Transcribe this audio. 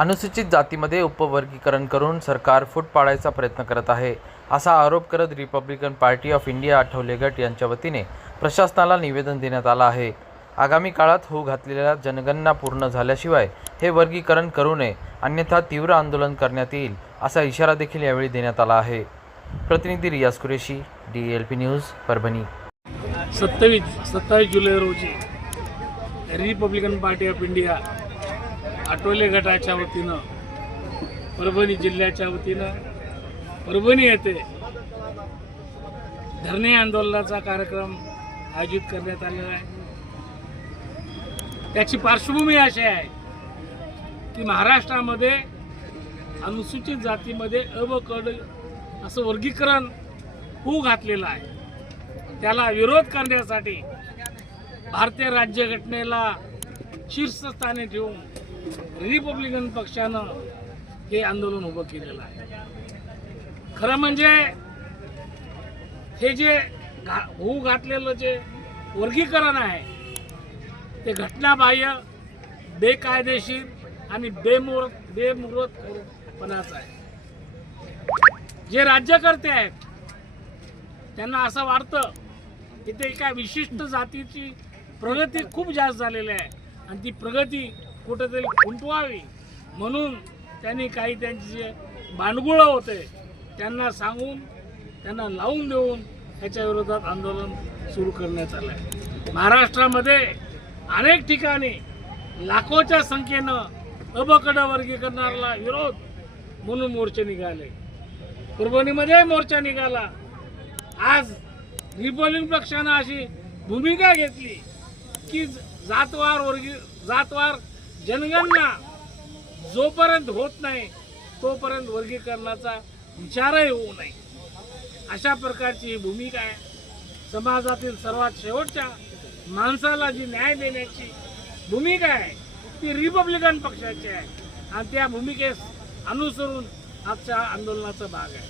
अनुसूचित जातीमध्ये उपवर्गीकरण करून सरकार फूट पाडायचा प्रयत्न करत आहे, असा आरोप करत Republican party of India Athawale गट यांच्या वतीने प्रशासनाला निवेदन देण्यात आलं आहे। आगामी काळात होऊ घातलेल्या जनगणना पूर्ण झाल्याशिवाय हे वर्गीकरण करू नये, अन्यथा तीव्र आंदोलन करण्यात येईल, असा इशारा देखील यावेळी देण्यात आला आहे। प्रतिनिधी रियाज कुरेशी, DLP न्यूज, परभणी। 27 जुलै रोजी Republican party of India Athawale गटाच्या वतीनं परभणी जिल्ह्याच्या वतीनं परभणी येथे धरणे आंदोलनाचा कार्यक्रम आयोजित करण्यात आलेला आहे। त्याची पार्श्वभूमी अशी आहे की महाराष्ट्रामध्ये अनुसूचित जातीमध्ये अ व क असं वर्गीकरण होऊ घातलेलं आहे। त्याला विरोध करण्यासाठी भारतीय राज्यघटनेला शीर्षस्थानी ठेवून रिपब्लिकन पक्षानं हे आंदोलन उभं केलेलं आहे। खरं म्हणजे हे जे होऊ घातलेलं जे वर्गीकरण आहे ते घटनाबाह्य, बेकायदेशीर आणि बेमुरतपणाचं आहे। जे राज्यकर्ते आहेत त्यांना असं वाटतं की ते एका विशिष्ट जातीची प्रगती खूप जास्त झालेली आहे आणि ती प्रगती कुठेतरी खुंटवावी म्हणून त्यांनी काही त्यांचे जे बांडगुळं होते त्यांना सांगून, त्यांना लावून देऊन याच्या विरोधात आंदोलन सुरू करण्यात आलं आहे। महाराष्ट्रामध्ये अनेक ठिकाणी लाखोच्या संख्येनं अबकड वर्गीकरणाला विरोध म्हणून मोर्चे निघाले। परभणीमध्ये मोर्चा निघाला। आज रिपब्लिकन पक्षानं अशी भूमिका घेतली की जातवार जनगणना जोपर्यंत होत नाही तोपर्यंत वर्गीकरणाचा विचारही होऊ नये, अशा प्रकारची भूमिका आहे। समाजातील सर्वात शेवटच्या माणसाला जी न्याय देण्याची भूमिका आहे ती रिपब्लिकन पक्षाची आहे आणि त्या भूमिकेस अनुसरून आजच्या आंदोलनाचा भाग आहे।